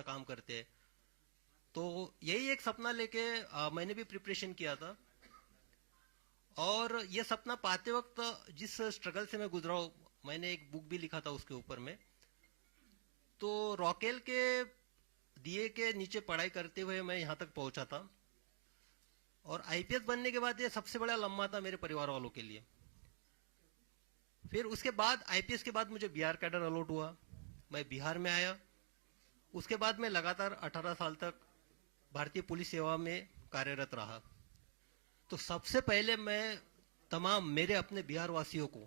अपना काम करते हैं। तो यही एक सपना लेके मैंने भी प्रिपरेशन किया था। और ये सपना पाते वक्त जिस स्ट्रगल से मैं गुजरा हूं, मैंने एक बुक भी लिखा था उसके ऊपर में। तो रॉकेल के दिए के नीचे पढ़ाई करते हुए मैं यहाँ तक पहुंचा था। और आईपीएस बनने के बाद ये सबसे बड़ा लम्हा था मेरे परिवार वालों के लिए। फिर उसके बाद आईपीएस के बाद मुझे बिहार कैडर अलॉट हुआ, मैं बिहार में आया। उसके बाद मैं लगातार 18 साल तक भारतीय पुलिस सेवा में कार्यरत रहा। तो सबसे पहले मैं तमाम मेरे अपने बिहार वासियों को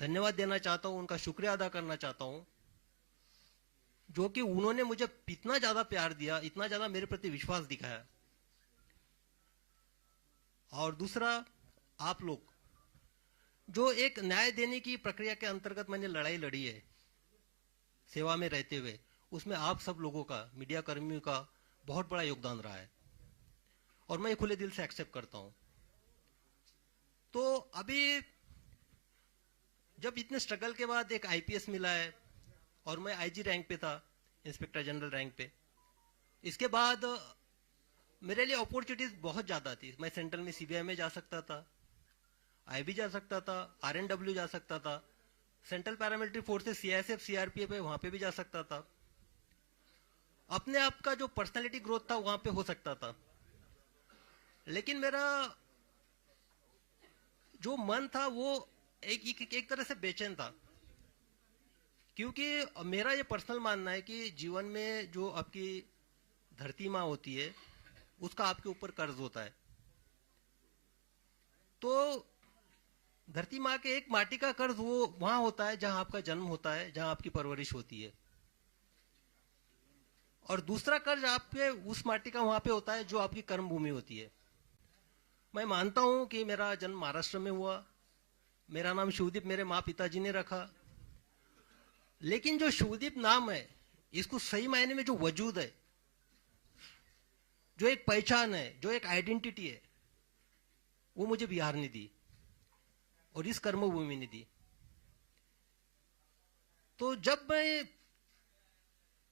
धन्यवाद देना चाहता हूं, उनका शुक्रिया अदा करना चाहता हूं, जो कि उन्होंने मुझे इतना ज्यादा प्यार दिया, इतना ज्यादा मेरे प्रति विश्वास दिखाया। और दूसरा, आप लोग जो एक न्याय देने की प्रक्रिया के अंतर्गत मैंने लड़ाई लड़ी है सेवा में रहते हुए, उसमें आप सब लोगों का, मीडिया कर्मियों का बहुत बड़ा योगदान रहा है और मैं खुले दिल से एक्सेप्ट करता हूं। तो अभी जब इतने स्ट्रगल के बाद एक आईपीएस मिला है और मैं आईजी रैंक पे था, इंस्पेक्टर जनरल रैंक पे, इसके बाद मेरे लिए अपॉर्चुनिटीज बहुत ज्यादा थी। मैं सेंट्रल में सीबीआई में जा सकता था, आईबी जा सकता था, आरएनडब्ल्यू जा सकता था, central paramilitary forces CISF CRPF है वहां पे भी जा सकता था। अपने आप का जो पर्सनालिटी ग्रोथ था वहां पे हो सकता था। लेकिन मेरा जो मन था वो एक तरह से बेचैन था, क्योंकि मेरा ये पर्सनल मानना है कि जीवन में जो आपकी धरती माँ होती है उसका आपके ऊपर कर्ज होता है। तो धरती माँ के एक माटी का कर्ज वो वहां होता है जहां आपका जन्म होता है, जहां आपकी परवरिश होती है। और दूसरा कर्ज आपके उस माटी का वहां पे होता है जो आपकी कर्म भूमि होती है। मैं मानता हूं कि मेरा जन्म महाराष्ट्र में हुआ, मेरा नाम शिवदीप मेरे माँ पिताजी ने रखा। लेकिन जो शिवदीप नाम है, इसको सही मायने में जो वजूद है, जो एक पहचान है, जो एक आइडेंटिटी है, वो मुझे बिहार ने दी और इस कर्मभूमि ने दी। तो जब मैं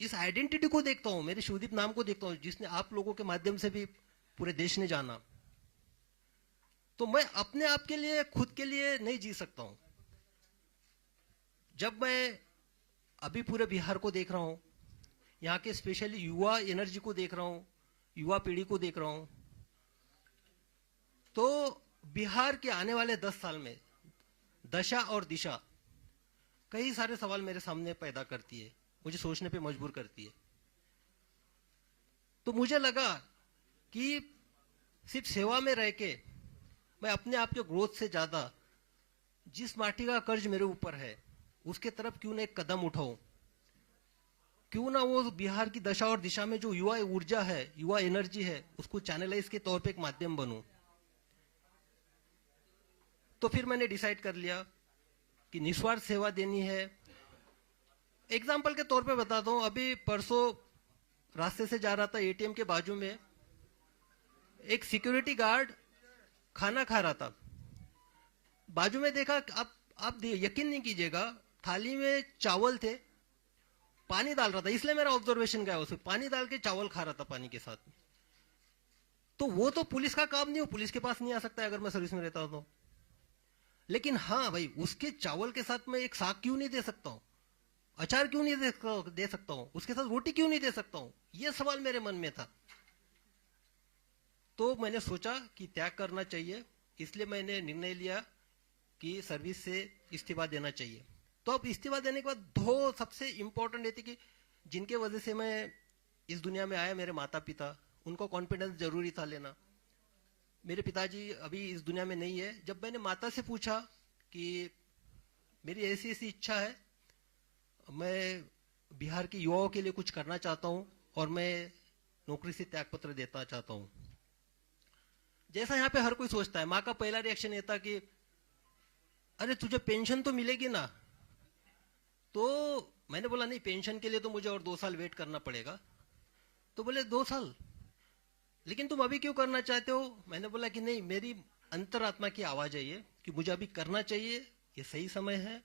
इस आइडेंटिटी को देखता हूं, मेरे शिवदीप नाम को देखता हूं, जिसने आप लोगों के माध्यम से भी पूरे देश ने जाना, तो मैं अपने आप के लिए, खुद के लिए नहीं जी सकता हूं। जब मैं अभी पूरे बिहार को देख रहा हूं, यहाँ के स्पेशली युवा एनर्जी को देख रहा हूं, युवा पीढ़ी को देख रहा हूं, तो बिहार के आने वाले 10 साल में दशा और दिशा कई सारे सवाल मेरे सामने पैदा करती है, मुझे सोचने पे मजबूर करती है। तो मुझे लगा कि सिर्फ सेवा में रह के मैं अपने आप के ग्रोथ से ज्यादा जिस माटी का कर्ज मेरे ऊपर है उसके तरफ क्यों ना एक कदम उठाऊं, क्यों ना वो बिहार की दशा और दिशा में जो युवा ऊर्जा है, युवा एनर्जी है, उसको चैनलाइज के तौर पे एक माध्यम बनूं। तो फिर मैंने डिसाइड कर लिया कि निस्वार्थ सेवा देनी है। एग्जाम्पल के तौर पे बताता हूं, अभी परसों रास्ते से जा रहा था, एटीएम के बाजू में एक सिक्योरिटी गार्ड खाना खा रहा था। बाजू में देखा, आप यकीन नहीं कीजिएगा, थाली में चावल थे, पानी डाल रहा था, इसलिए मेरा ऑब्जर्वेशन गया, उसमें पानी डाल के चावल खा रहा था पानी के साथ। तो वो तो पुलिस का काम नहीं हो, पुलिस के पास नहीं आ सकता है अगर मैं सर्विस में रहता हूं तो। लेकिन हाँ भाई, उसके चावल के साथ मैं एक साग क्यों नहीं दे सकता हूं, अचार क्यों नहीं दे सकता हूं, उसके साथ रोटी क्यों नहीं दे सकता हूं, यह सवाल मेरे मन में था। तो मैंने सोचा कि त्याग करना चाहिए, इसलिए मैंने निर्णय लिया कि सर्विस से इस्तीफा देना चाहिए। तो अब इस्तीफा देने के बाद दो सबसे इंपॉर्टेंट ये थी कि जिनके वजह से मैं इस दुनिया में आया, मेरे माता पिता, उनको कॉन्फिडेंस जरूरी था लेना। मेरे पिताजी अभी इस दुनिया में नहीं है। जब मैंने माता से पूछा कि मेरी ऐसी ऐसी इच्छा है, मैं बिहार के युवाओं के लिए कुछ करना चाहता हूं और मैं नौकरी से त्यागपत्र देना चाहता हूं, जैसा यहाँ पे हर कोई सोचता है, माँ का पहला रिएक्शन ये था कि अरे तुझे पेंशन तो मिलेगी ना। तो मैंने बोला नहीं, पेंशन के लिए तो मुझे और 2 साल वेट करना पड़ेगा। तो बोले 2 साल, लेकिन तुम अभी क्यों करना चाहते हो? मैंने बोला कि नहीं, मेरी अंतरात्मा की आवाज है ये कि मुझे अभी करना चाहिए, ये सही समय है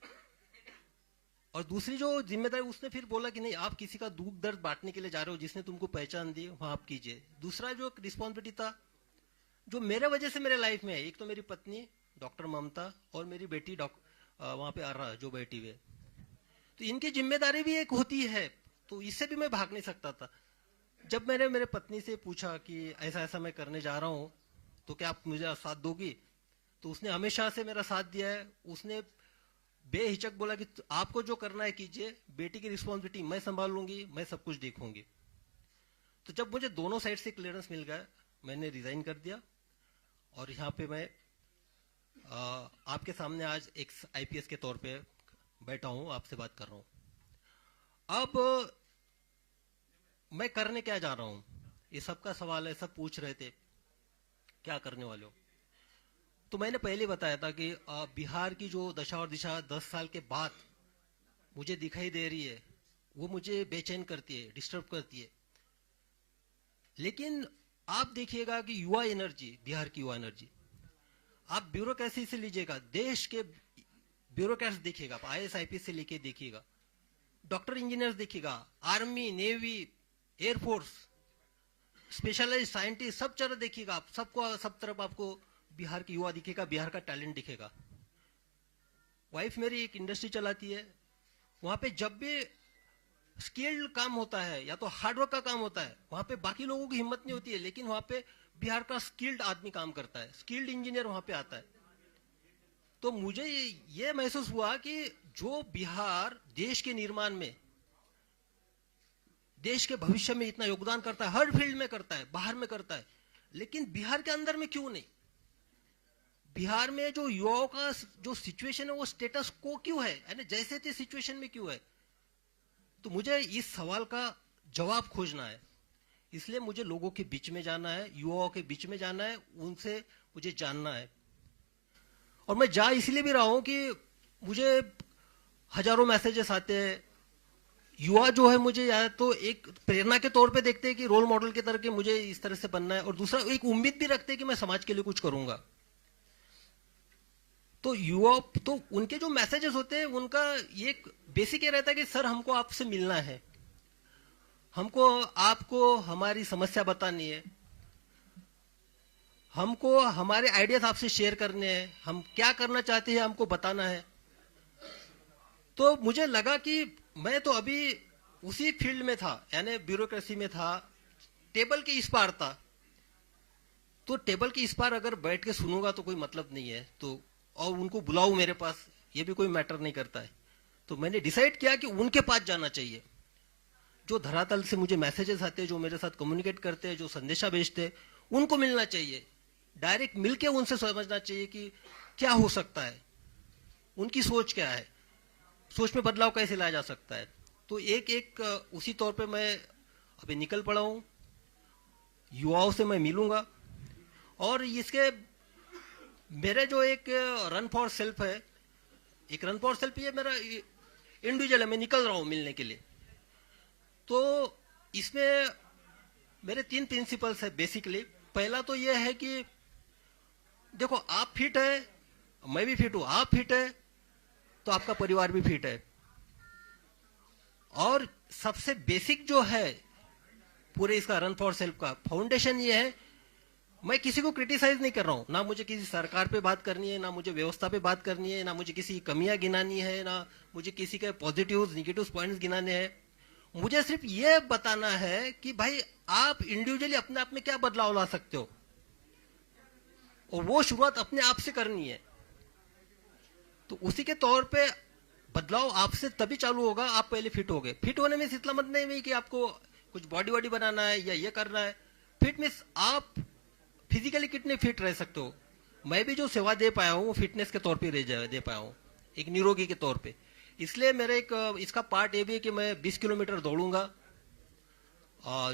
और दूसरी जो जिम्मेदारी, उसने फिर बोला कि नहीं, आप किसी का दुख दर्द बांटने के लिए जा रहे हो, जिसने तुमको पहचान दी वहां आप कीजिए। दूसरा जो रिस्पॉन्सिबिलिटी था जो मेरे वजह से मेरे लाइफ में है, एक तो मेरी पत्नी डॉक्टर ममता और मेरी बेटी वहां पे आ रहा जो बैठी हुई है, तो इनकी जिम्मेदारी भी एक होती है, तो इससे भी मैं भाग नहीं सकता था। जब मैंने मेरे पत्नी से पूछा कि ऐसा ऐसा मैं करने जा रहा हूँ, तो क्या आप मुझे साथ दोगी, तो उसने हमेशा से मेरा साथ दिया है। उसने बेहिचक बोला कि आपको जो करना है कीजिए, बेटी की रिस्पॉन्सिबिलिटी मैं संभाल लूंगी, मैं सब कुछ देखूंगी। तो जब मुझे दोनों साइड से क्लियरेंस मिल गया, मैंने रिजाइन कर दिया और यहाँ पे मैं आपके सामने आज एक आईपीएस के तौर पे बैठा हूँ, आपसे बात कर रहा हूँ। अब मैं करने क्या जा रहा हूँ, ये सबका सवाल है, सब पूछ रहे थे क्या करने वाले हो। तो मैंने पहले बताया था कि बिहार की जो दशा और दिशा 10 साल के बाद मुझे दिखाई दे रही है, वो मुझे बेचैन करती है, डिस्टर्ब करती है। लेकिन आप देखिएगा कि युवा एनर्जी, बिहार की युवा एनर्जी, आप ब्यूरोक्रेसी से लीजिएगा, देश के ब्यूरोक्रेट्स देखिएगा, आप आईएएस आईपीएस से लेके देखिएगा, डॉक्टर इंजीनियर्स देखिएगा, army navy air force specialise scientist, सब तरह देखिएगा आप, सबको सब तरफ आपको बिहार की युवा दिखेगा, बिहार का टैलेंट दिखेगा। वाइफ मेरी एक इंडस्ट्री चलाती है, वहां पे जब भी स्किल्ड काम होता है या तो हार्डवर्क का काम होता है, वहां पे बाकी लोगों की हिम्मत नहीं होती है, लेकिन वहां पे बिहार का स्किल्ड आदमी काम करता है, स्किल्ड इंजीनियर वहां पे आता है। तो मुझे ये महसूस हुआ कि जो बिहार देश के निर्माण में, देश के भविष्य में इतना योगदान करता है, हर फील्ड में करता है, बाहर में करता है, लेकिन बिहार के अंदर में क्यों नहीं? बिहार में जो युवाओं का जो सिचुएशन है वो स्टेटस को क्यों है, यानी जैसे थे सिचुएशन में क्यों है? तो मुझे इस सवाल का जवाब खोजना है, इसलिए मुझे लोगों के बीच में जाना है, युवाओं के बीच में जाना है, उनसे मुझे जानना है। और मैं जा इसलिए भी रहा हूं कि मुझे हजारों मैसेजेस आते हैं, युवा जो है मुझे या तो एक प्रेरणा के तौर पे देखते हैं कि रोल मॉडल के तरह के मुझे इस तरह से बनना है, और दूसरा एक उम्मीद भी रखते हैं कि मैं समाज के लिए कुछ करूंगा। तो युवा, तो उनके जो मैसेजेस होते हैं उनका ये बेसिक ये रहता है कि सर हमको आपसे मिलना है, हमको आपको हमारी समस्या बतानी है, हमको हमारे आइडियाज आपसे शेयर करने हैं, हम क्या करना चाहते हैं हमको बताना है। तो मुझे लगा कि मैं तो अभी उसी फील्ड में था, यानी ब्यूरोक्रेसी में था, टेबल के इस पार था। तो टेबल के इस पार अगर बैठ के सुनूंगा तो कोई मतलब नहीं है, तो और उनको बुलाऊं मेरे पास, ये भी कोई मैटर नहीं करता है। तो मैंने डिसाइड किया कि उनके पास जाना चाहिए, जो धरातल से मुझे मैसेजेस आते हैं, जो मेरे साथ कम्युनिकेट करते हैं, जो संदेशा भेजते हैं, उनको मिलना चाहिए, डायरेक्ट मिलके उनसे समझना चाहिए कि क्या हो सकता है, उनकी सोच क्या है, सोच में बदलाव कैसे लाया जा सकता है। तो एक एक उसी तौर पे मैं अभी निकल पड़ा हूं, युवाओं से मैं मिलूंगा। और इसके मेरे जो एक रन फॉर सेल्फ है, एक रन फॉर सेल्फ ये मेरा इंडिविजुअल है, मैं निकल रहा हूं मिलने के लिए। तो इसमें मेरे 3 प्रिंसिपल्स है बेसिकली। पहला तो ये है कि देखो, आप फिट है, मैं भी फिट हूं, आप फिट है तो आपका परिवार भी फिट है। और सबसे बेसिक जो है पूरे इसका रन फॉर सेल्फ का फाउंडेशन ये है, मैं किसी को क्रिटिसाइज नहीं कर रहा हूं, ना मुझे किसी सरकार पे बात करनी है, ना मुझे व्यवस्था पे बात करनी है, ना मुझे किसी कमियां गिनानी है, ना मुझे किसी के पॉजिटिव निगेटिव पॉइंट्स गिनाने हैं। मुझे सिर्फ ये बताना है कि भाई आप इंडिविजुअली अपने आप में क्या बदलाव ला सकते हो, और वो शुरुआत अपने आप से करनी है। तो उसी के तौर पे बदलाव आपसे तभी चालू होगा, आप पहले फिट हो गए। फिट होने में इतना मत नहीं कि आपको कुछ बॉडी वॉडी बनाना है या ये करना है। फिट मीन्स आप फिजिकली कितने फिट रह सकते हो। मैं भी जो सेवा दे पाया हूँ वो फिटनेस के तौर पे दे पाया हूँ, एक निरोगी के तौर पे। इसलिए मेरे एक इसका पार्ट ये भी है कि मैं 20 किलोमीटर दौड़ूंगा।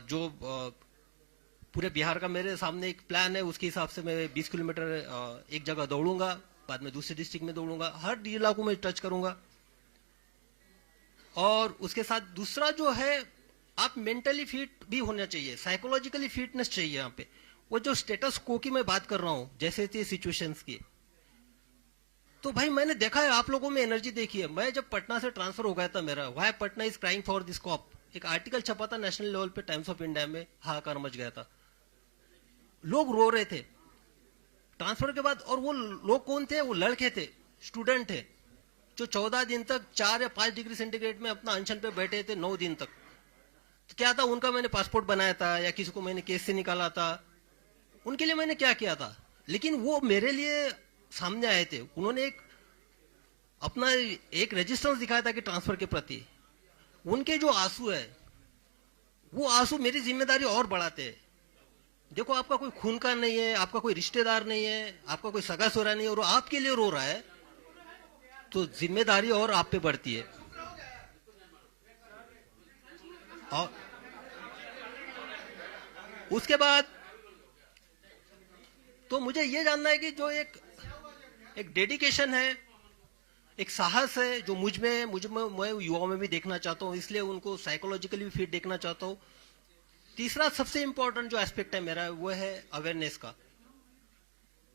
जो पूरे बिहार का मेरे सामने एक प्लान है, उसके हिसाब से मैं 20 किलोमीटर एक जगह दौड़ूंगा, बाद में दूसरे डिस्ट्रिक्ट में दौड़ूंगा, हर जिला को मैं टच करूंगा। और उसके साथ दूसरा जो है, आप मेंटली फिट भी होना चाहिए, साइकोलॉजिकली फिटनेस चाहिए। यहाँ पे वो जो स्टेटस को की मैं बात कर रहा हूं, जैसे थे सिचुएशंस की, तो भाई मैंने देखा है, आप लोगों में एनर्जी देखी है। मैं जब पटना से ट्रांसफर हो गया था मेरा, why Patna is crying for this cop, एक आर्टिकल छपा था नेशनल लेवल पे टाइम्स ऑफ इंडिया में, हाहाकार मच गया था, लोग रो रहे थे ट्रांसफर के बाद। और वो लोग कौन थे? वो लड़के थे, स्टूडेंट थे, जो 14 दिन तक 4 या 5 डिग्री सेंटीग्रेड में अपना अनशन पे बैठे थे 9 दिन तक। तो क्या था उनका, मैंने पासपोर्ट बनाया था या किसी को मैंने केस से निकाला था, उनके लिए मैंने क्या किया था? लेकिन वो मेरे लिए सामने आए थे, उन्होंने एक अपना एक रेजिस्टेंस दिखाया था कि ट्रांसफर के प्रति। उनके जो आंसू है, वो आंसू मेरी जिम्मेदारी और बढ़ाते हैं। देखो, आपका कोई खून का नहीं है, आपका कोई रिश्तेदार नहीं है, आपका कोई सगा सोरा नहीं है, और वो आपके लिए रो रहा है, तो जिम्मेदारी और आप पे बढ़ती है। और उसके बाद तो मुझे ये जानना है कि जो एक डेडिकेशन है, एक साहस है, जो मुझ में मैं युवाओं में भी देखना चाहता हूँ, इसलिए उनको साइकोलॉजिकली भी फिट देखना चाहता हूँ। तीसरा सबसे इंपॉर्टेंट जो एस्पेक्ट है मेरा, वो है अवेयरनेस का।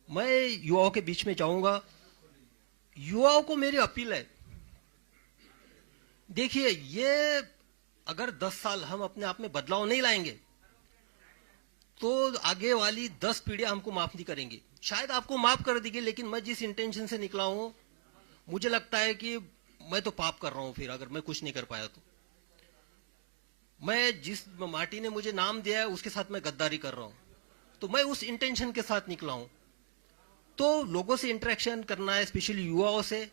मैं युवाओं के बीच में जाऊंगा, युवाओं को मेरी अपील है, देखिए ये अगर 10 साल हम अपने आप में बदलाव नहीं लाएंगे, तो आगे वाली 10 पीढ़ियां हमको माफ नहीं करेंगी। शायद आपको माफ कर देगी, लेकिन मैं जिस इंटेंशन से निकला हूं, मुझे लगता है कि मैं तो पाप कर रहा हूं फिर, अगर मैं कुछ नहीं कर पाया तो। मैं जिस माटी ने मुझे नाम दिया है, उसके साथ मैं गद्दारी कर रहा हूं। तो मैं उस इंटेंशन के साथ निकला हूं। तो लोगों से इंटरेक्शन करना है, स्पेशली युवाओं से,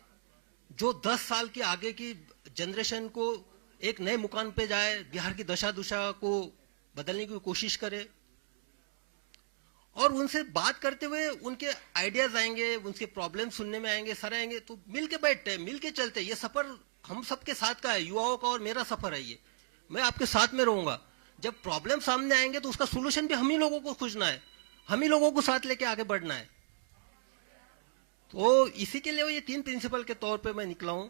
जो 10 साल के आगे की जनरेशन को एक नए मुकाम पे जाए, बिहार की दशा दुशा को बदलने की कोशिश करे। और उनसे बात करते हुए उनके आइडियाज आएंगे, उनके प्रॉब्लम सुनने में आएंगे, सारे आएंगे, तो मिल के बैठते हैं, मिल के चलते हैं। ये सफर हम सबके साथ का है, युवाओं का और मेरा सफर है ये। मैं आपके साथ में रहूंगा। जब प्रॉब्लम सामने आएंगे तो उसका सोल्यूशन भी हम ही लोगों को खोजना है, हम ही लोगों को साथ लेके आगे बढ़ना है। तो इसी के लिए ये 3 प्रिंसिपल के तौर पे मैं निकला हूं।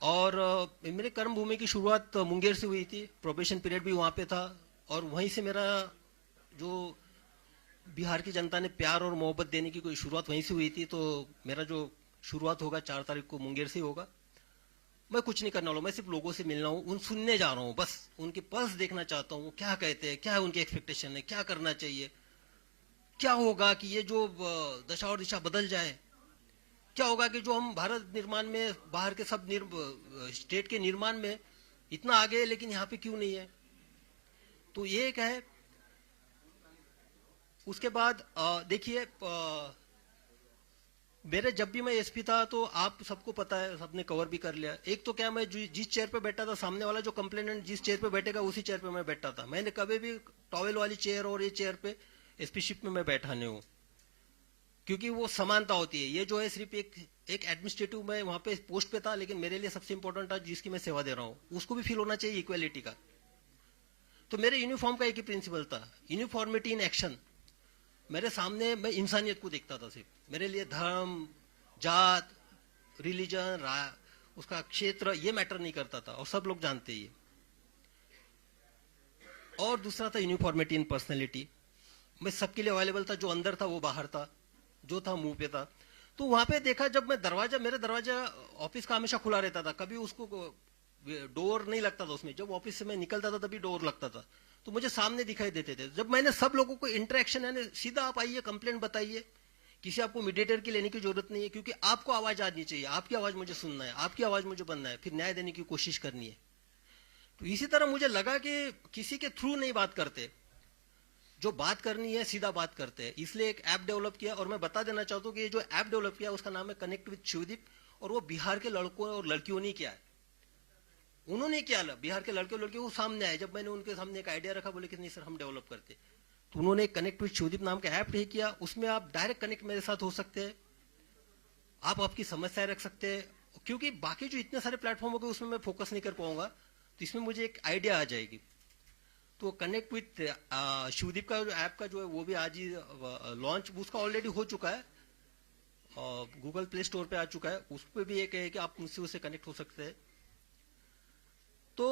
और मेरे कर्म भूमि की शुरुआत मुंगेर से हुई थी, प्रोबेशन पीरियड भी वहां पे था, और वहीं से मेरा जो बिहार की जनता ने प्यार और मोहब्बत देने की कोई शुरुआत वहीं से हुई थी। तो मेरा जो शुरुआत होगा 4 तारीख को मुंगेर से होगा। मैं कुछ नहीं करने वाला हूं, मैं सिर्फ लोगों से मिलना हूं, उन सुनने जा रहा हूं, बस उनके पल्स देखना चाहता हूं, क्या कहते हैं, क्या है उनकी एक्सपेक्टेशन है, क्या करना चाहिए, क्या होगा कि ये जो दशा और दिशा बदल जाए, क्या होगा कि जो हम भारत निर्माण में, बाहर के सब स्टेट के निर्माण में इतना आगे है, लेकिन यहाँ पे क्यों नहीं है। तो ये एक है। उसके बाद देखिए, मेरे जब भी मैं एसपी था, तो आप सबको पता है, सबने कवर भी कर लिया। एक तो क्या, मैं जिस चेयर पे बैठा था, सामने वाला जो कंप्लेनेंट जिस चेयर पे बैठेगा उसी चेयर पे मैं बैठा था। मैंने कभी भी टॉवेल वाली चेयर और ये चेयर पे एसपीशिप में मैं बैठा नहीं हूँ, क्योंकि वो समानता होती है। ये जो है सिर्फ एक एडमिनिस्ट्रेटिव में वहां पे पोस्ट पे था, लेकिन मेरे लिए सबसे इंपॉर्टेंट था जिसकी मैं सेवा दे रहा हूँ, उसको भी फील होना चाहिए इक्वेलिटी का। तो मेरे यूनिफॉर्म का एक ही प्रिंसिपल था, यूनिफॉर्मिटी इन एक्शन। मेरे सामने मैं इंसानियत को देखता था सिर्फ। मेरे लिए धर्म, जात, रिलीजन, उसका क्षेत्र, ये मैटर नहीं करता था, और सब लोग जानते ही। और दूसरा था यूनिफॉर्मिटी इन पर्सनैलिटी। मैं सबके लिए अवेलेबल था, जो अंदर था वो बाहर था, जो था मुंह पे था। तो वहां पे देखा, जब मैं मेरे दरवाजा ऑफिस का हमेशा खुला रहता था, कभी उसको डोर नहीं लगता था उसमें। जब ऑफिस से मैं निकलता था तभी डोर लगता था, तो मुझे सामने दिखाई देते थे। जब मैंने सब लोगों को इंटरेक्शन है, सीधा आप आइए, कंप्लेंट बताइए, किसी आपको मीडिएटर की लेने की जरूरत नहीं है, क्योंकि आपको आवाज आनी चाहिए, आपकी आवाज मुझे सुनना है, आपकी आवाज मुझे बनना है, फिर न्याय देने की कोशिश करनी है। तो इसी तरह मुझे लगा कि किसी के थ्रू नहीं बात करते, जो बात करनी है सीधा बात करते हैं। इसलिए एक ऐप डेवलप किया, और मैं बता देना चाहता हूँ कि ये जो ऐप डेवलप किया उसका नाम है कनेक्ट विद शिवदीप, और वो बिहार के लड़कों और लड़कियों ने किया है। उन्होंने किया, बिहार के लड़के और लड़कियों को सामने आए। जब मैंने उनके सामने एक आइडिया रखा, बोले कि नहीं सर हम डेवलप करते, तो उन्होंने कनेक्ट विद शिवदीप नाम का ऐप नहीं किया। उसमें आप डायरेक्ट कनेक्ट मेरे साथ हो सकते हैं, आप आपकी समस्याएं रख सकते हैं, क्योंकि बाकी जो इतने सारे प्लेटफॉर्म हो गए उसमें मैं फोकस नहीं कर पाऊंगा, तो इसमें मुझे एक आइडिया आ जाएगी। तो कनेक्ट विथ शिवदीप का जो ऐप का जो है वो भी आज ही लॉन्च, उसका ऑलरेडी हो चुका है, गूगल प्ले स्टोर पे आ चुका है। उस पर भी एक है कि आप मुझसे उससे कनेक्ट हो सकते हैं। तो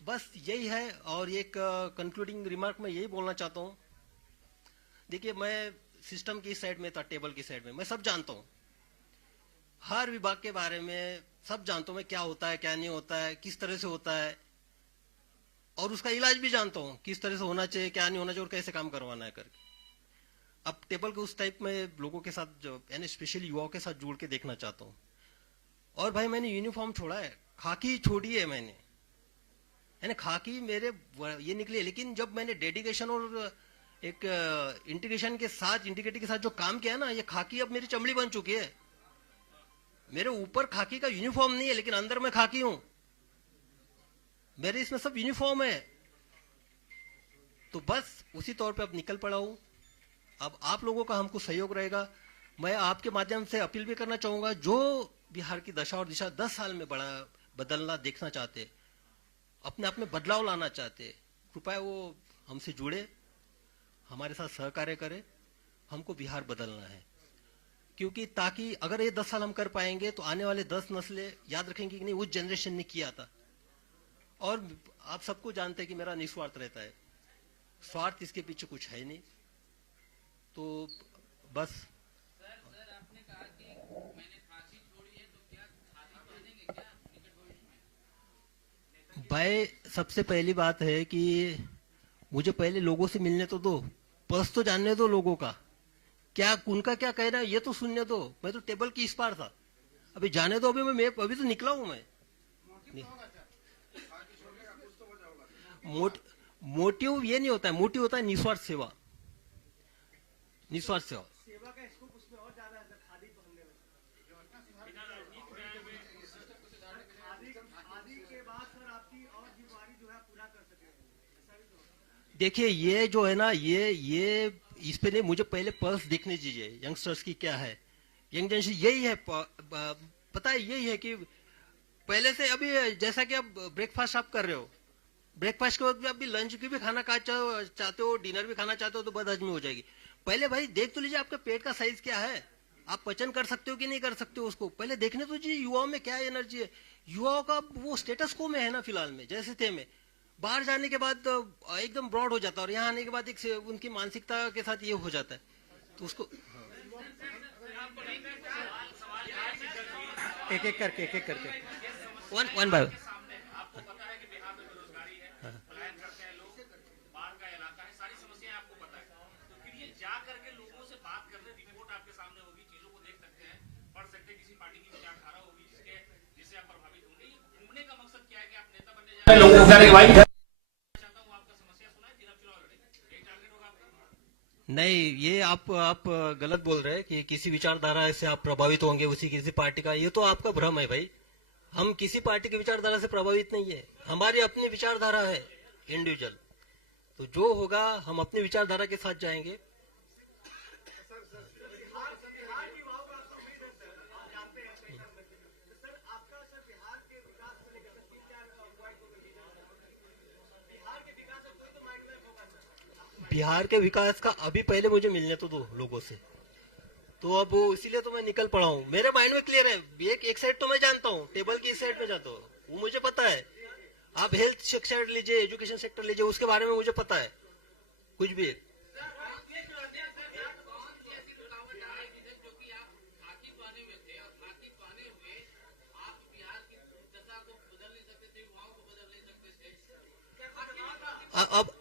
बस यही है। और एक कंक्लूडिंग रिमार्क मैं यही बोलना चाहता हूँ, देखिए मैं सिस्टम की साइड में था, टेबल की साइड में, मैं सब जानता हूँ, हर विभाग के बारे में सब जानता हूं मैं, क्या होता है क्या नहीं होता है, किस तरह से होता है, और उसका इलाज भी जानता हूँ किस तरह से होना चाहिए, क्या नहीं होना चाहिए और कैसे काम करवाना है करके। अब टेबल के उस टाइप में लोगों के साथ जो यानी स्पेशली युवाओं के साथ जुड़ के देखना चाहता हूँ। और भाई मैंने यूनिफॉर्म छोड़ा है, खाकी छोड़ी है मैंने, यानी खाकी मेरे ये निकली है, लेकिन जब मैंने डेडिकेशन और एक इंटीग्रेशन के साथ इंटीग्रिटी के साथ जो काम किया ना, ये खाकी अब मेरी चमड़ी बन चुकी है। मेरे ऊपर खाकी का यूनिफॉर्म नहीं है लेकिन अंदर मैं खाकी हूं, मेरे इसमें सब यूनिफॉर्म है। तो बस उसी तौर पे अब निकल पड़ा हूं। अब आप लोगों का हमको सहयोग रहेगा। मैं आपके माध्यम से अपील भी करना चाहूंगा, जो बिहार की दशा और दिशा 10 साल में बड़ा बदलना देखना चाहते, अपने आप में बदलाव लाना चाहते, कृपया वो हमसे जुड़े, हमारे साथ सहकार्य करे। हमको बिहार बदलना है, क्योंकि ताकि अगर ये 10 साल हम कर पाएंगे तो आने वाले 10 नस्लें याद रखेंगे कि नहीं उस जनरेशन ने किया था। और आप सबको जानते हैं कि मेरा निस्वार्थ रहता है, स्वार्थ इसके पीछे कुछ है नहीं। तो बस सर आपने कहा कि मैंने फांसी छोड़ी है, तो क्या खादी पहनेंगे क्या निकट भविष्य में? भाई सबसे पहली बात है कि मुझे पहले लोगों से मिलने तो दो, पर्स तो जानने दो लोगों का, क्या उनका क्या कहना है ये तो सुनने दो। मैं तो टेबल की इस पार था, अभी जाने दो, अभी तो निकला हूं मैं। मोटिव ये नहीं होता है, मोटिव होता है निस्वार्थ सेवा, निस्वार्थ सेवा। सेवा का स्कोप उसमें और ज्यादा है सर, खादी पहनने में। खादी के बाद सर आपकी और जिम्मेवारी जो है पूरा कर सके, ऐसा भी तो होता है। देखिए ये जो है ना, ये इस पे नहीं, मुझे पहले पल्स देखने दीजिए यंगस्टर्स की क्या है। यंग जनरेशन यही है, पता है यही है कि पहले से अभी जैसा कि आप ब्रेकफास्ट आप कर रहे हो, ब्रेकफास्ट के वक्त भी आप भी लंच की भी खाना चाहते हो, डिनर भी खाना चाहते हो, तो बदहजमी हो जाएगी। पहले भाई देख तो लीजिए आपके पेट का साइज क्या है, आप पचन कर सकते हो कि नहीं कर सकते हो, उसको पहले देखने तो जी युवाओं में क्या एनर्जी है। युवाओं का वो स्टेटस को में है ना फिलहाल में जैसे थे में, बाहर जाने के बाद एकदम ब्रॉड हो जाता है, और यहाँ आने के बाद एक उनकी मानसिकता के साथ ये हो जाता है, तो उसको एक एक करके वन बाय आपको पता है कि बिहार में बेरोजगारी है, पलायन करते हैं लोग, बाढ़ का इलाका है, सारी समस्याएं आपको पता है। तो फिर ये जा करके लोगों से बात करने, रिपोर्ट आपके सामने होगी, चीजों को देख सकते हैं, पढ़ सकते हैं, किसी पार्टी की विचारधारा होगी जिससे आप प्रभावित होंगे। ये घूमने का मकसद क्या है कि आप नेता बनने जा रहे हैं, लोगों को भाई चाहता हूँ आपका समस्या सुनाए, फिर आप चुनाव लड़ेंगे, यही टारगेट होगा आपका? नहीं, ये आप गलत बोल रहे हैं कि किसी विचारधारा से आप प्रभावित होंगे, उसी किसी पार्टी का, ये तो आपका भ्रम है भाई। हम किसी पार्टी की विचारधारा से प्रभावित नहीं है, हमारी अपनी विचारधारा है इंडिविजुअल। तो जो होगा हम अपनी विचारधारा के साथ जाएंगे। बिहार के विकास का अभी पहले मुझे मिलने तो दो लोगों से, तो अब इसीलिए तो मैं निकल पड़ा हूँ। मेरे माइंड में क्लियर है, एक साइड तो मैं जानता हूँ, टेबल की इस साइड में जानता हूँ, वो मुझे पता है। आप हेल्थ सेक्टर लीजिए, एजुकेशन सेक्टर लीजिए, उसके बारे में मुझे पता है कुछ भी।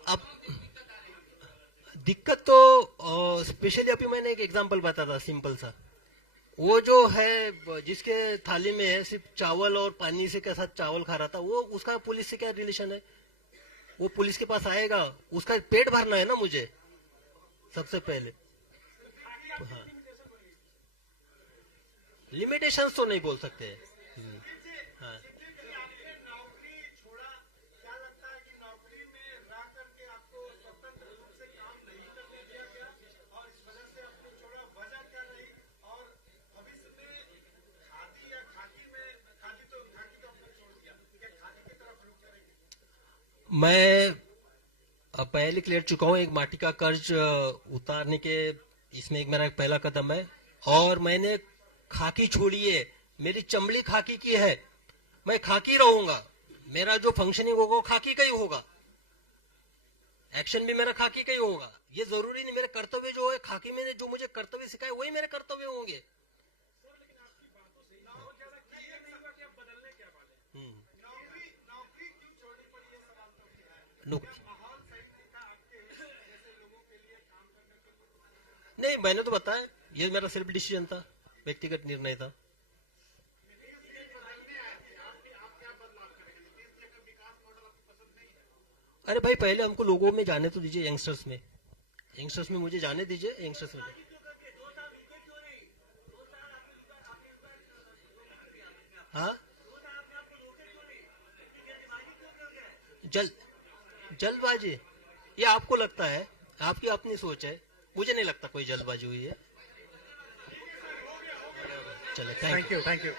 अब दिक्कत तो स्पेशली अभी मैंने एक एग्जांपल बताया था सिंपल सा, वो जो है जिसके थाली में है सिर्फ चावल और पानी से के साथ चावल खा रहा था, वो उसका पुलिस से क्या रिलेशन है? वो पुलिस के पास आएगा, उसका पेट भरना है ना मुझे सबसे पहले। हाँ, लिमिटेशंस तो नहीं बोल सकते। हाँ, मैं पहले क्लियर चुका हूँ, एक माटी का कर्ज उतारने के, इसमें एक मेरा पहला कदम है। और मैंने खाकी छोड़ी है, मेरी चमड़ी खाकी की है, मैं खाकी रहूंगा, मेरा जो फंक्शनिंग होगा वो खाकी का ही होगा, एक्शन भी मेरा खाकी का ही होगा। ये जरूरी नहीं, मेरे कर्तव्य जो है खाकी में जो मुझे कर्तव्य सिखाए वही मेरे कर्तव्य होंगे। नौकरी नहीं, मैंने तो बताया, ये मेरा सेल्फ डिसीजन था, व्यक्तिगत निर्णय था। अरे भाई पहले हमको लोगों में जाने तो दीजिए, यंगस्टर्स में मुझे जाने दीजिए, यंगस्टर्स में। हाँ, जल जल्दबाजी, ये आपको लगता है, आपकी अपनी सोच है, मुझे नहीं लगता कोई जल्दबाजी हुई है। चलो, थैंक यू। Thank you.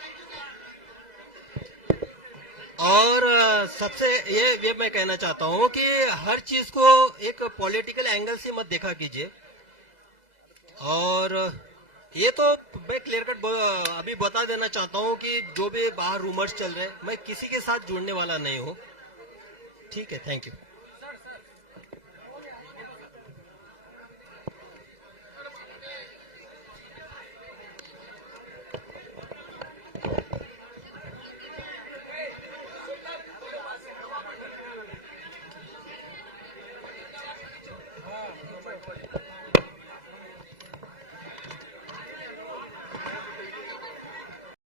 और सबसे ये मैं कहना चाहता हूं कि हर चीज को एक पॉलिटिकल एंगल से मत देखा कीजिए। और ये तो मैं क्लियर कट अभी बता देना चाहता हूं कि जो भी बाहर रूमर्स चल रहे हैं, मैं किसी के साथ जुड़ने वाला नहीं हूं। ठीक है, थैंक यू। हाँ